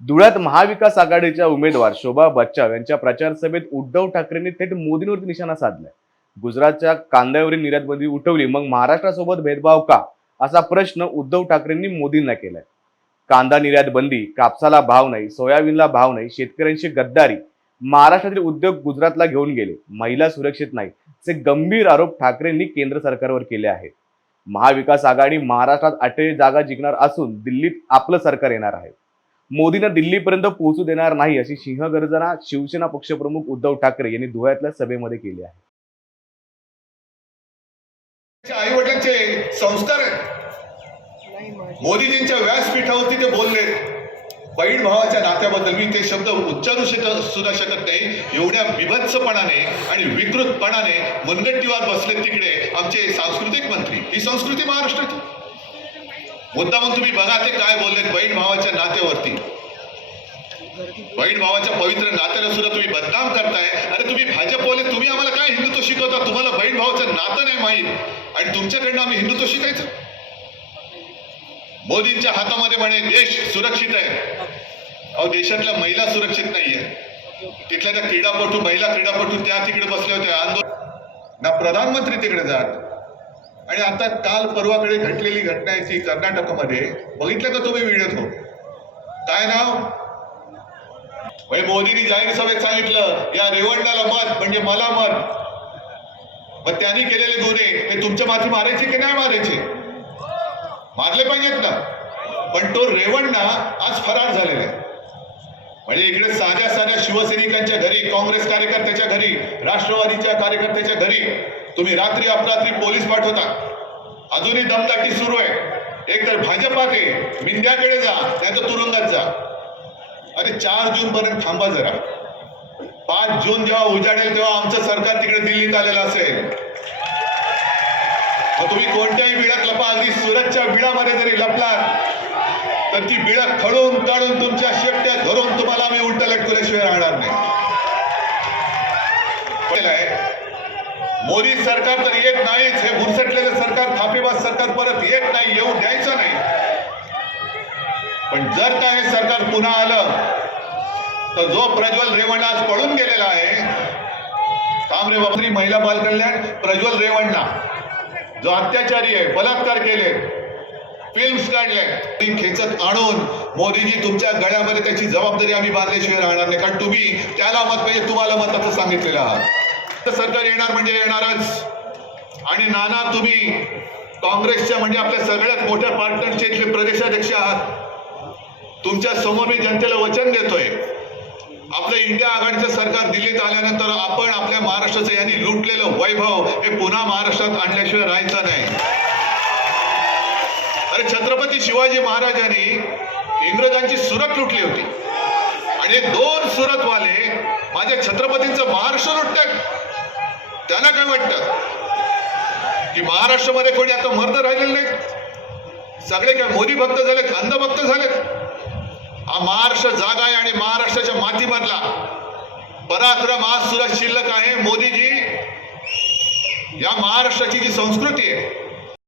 धुळ्यात महाविकास आघाडीच्या उमेदवार शोभा बच्चाव यांच्या प्रचार सभेत उद्धव ठाकरेंनी थेट मोदींवरती निशाणा साधलाय. गुजरातच्या कांद्यावरील निर्यातबंदी उठवली, मग महाराष्ट्रासोबत भेदभाव का, असा प्रश्न उद्धव ठाकरेंनी मोदींना केलाय. कांदा निर्यात बंदी, कापसाला भाव नाही, सोयाबीनला भाव नाही, शेतकऱ्यांची गद्दारी, महाराष्ट्रातील उद्योग गुजरातला घेऊन गेले, महिला सुरक्षित नाही, असे गंभीर आरोप ठाकरेंनी केंद्र सरकारवर केले आहेत. महाविकास आघाडी महाराष्ट्रात 28 जागा जिंकणार असून दिल्लीत आपलं सरकार येणार आहे. मोदींना दिल्लीपर्यंत पोहोचू देणार नाही, अशी सिंहगर्जना शिवसेना पक्षप्रमुख उद्धव ठाकरे यांनी धुळ्यातल्या सभेमध्ये केली आहे. आई वडिलांचे संस्कार आहेत. मोदीजींच्या व्यासपीठावरती ते बोलले बहीण भावाच्या नात्याबद्दल. मी ते शब्द उच्चारू सुद्धा शकत नाही, एवढ्या बिभत्सपणाने आणि विकृतपणाने मनगट्टीवर बसले तिकडे आमचे सांस्कृतिक मंत्री. ही संस्कृती महाराष्ट्राची. मुद्दामून तुम्ही बघा ते काय बोललेत बहीण भावाच्या नात्यावरती. बहीण भावाच्या पवित्र नात्याला सुद्धा तुम्ही बदनाम करताय. अरे तुम्ही भाजपवाले, तुम्ही आम्हाला काय हिंदुत्व शिकवता? तुम्हाला बहीण भावाचं नातं नाही माहीत आणि तुमच्याकडनं आम्ही हिंदुत्व शिकायचं? मोदींच्या हातामध्ये म्हणे देश सुरक्षित आहे. अहो, देशातल्या महिला सुरक्षित नाहीये. तिथल्या त्या क्रीडापटू, महिला क्रीडापटू त्या तिकडे बसल्या होत्या आंदोलन ना, प्रधानमंत्री तिकडे जात. आणि आता काल परवाकडे घडलेली घटना आहे ती कर्नाटकमध्ये. बघितलं का तुम्ही व्हिडिओ? काय नाव? मोदींनी जाहीर सभेत सांगितलं या रेवंडाला मत म्हणजे मला मत. मग त्यांनी केलेले गुन्हे हे तुमच्या माथी मारायचे की नाही मारायचे? मारले पाहिजेत ना. पण तो रेवंडा आज फरार झालेला आहे. म्हणजे इकडे साध्या साध्या शिवसैनिकांच्या घरी, काँग्रेस कार्यकर्त्याच्या घरी, राष्ट्रवादीच्या कार्यकर्त्याच्या घरी तुम्ही रात्री अपरात्री पोलीस पाठवता. अजूनही दमदाटी सुरू आहे. एक तर भाजपात आहे, मिंद्याकडे जा, नाही तर तुरुंगात जा. अरे 4 जून पर्यंत थांबा जरा. 5 जून जेव्हा उजाडेल तेव्हा आमचं सरकार तिकडे दिल्लीत आलेलं असेल. मग तुम्ही कोणत्याही बिळात लपा. अगदी सुरतच्या बिळामध्ये जरी लपलात तर ती बिळं खळून काढून तुमच्या शेपट्यात धरून तुम्हाला आम्ही उलट लटकल्याशिवाय राहणार नाही. मोदी सरकार तर येत नाहीच. हे बुरसटलेलं सरकार, थापेबाज सरकार परत येत नाही, येऊ द्यायचं नाही. पण जर का हे सरकार पुन्हा आलं तर जो प्रज्वल रेवण्णा आज पळून गेलेला आहे, काम रे बापरी, महिला बाल कल्याण प्रज्वल रेवण्णा जो अत्याचारी आहे, बलात्कार केले, फिल्म्स काढले, ती खेचत आणून मोदीजी तुमच्या गळ्यामध्ये त्याची जबाबदारी आम्ही बांधल्याशिवाय राहणार नाही. कारण तुम्ही त्याला मत पाहिजे, तुम्हाला मत असं सांगितलेलं आहात. सरकार येणार म्हणजे येणारच. आणि नाना, तुम्ही काँग्रेसच्या म्हणजे आपल्या सगळ्यात मोठ्या पार्टनरचे इथले प्रदेशाध्यक्ष आहात. तुमच्या समोर मी जनतेला वचन देतोय, आपलं इंडिया आघाडीचं सरकार दिल्लीत आल्यानंतर आपण आपल्या महाराष्ट्राचं यांनी लुटलेलं वैभव हे पुन्हा महाराष्ट्रात आणल्याशिवाय राहायचं नाही. अरे छत्रपती शिवाजी महाराजांनी इंग्रजांची सुरत लुटली होती आणि 2 सुरतवाले माझ्या छत्रपतींचं महाराष्ट्र लुटतात. त्यांना काय वाटतं की महाराष्ट्रामध्ये कोणी आता मर्द राहिलेले नाहीत? सगळे काय मोदी भक्त झालेत, अंधभक्त झालेत? हा महाराष्ट्र जागा आहे आणि महाराष्ट्राच्या मातीमधला पराक्रम आज सुद्धा शिल्लक आहे. मोदीजी, या महाराष्ट्राची जी संस्कृती आहे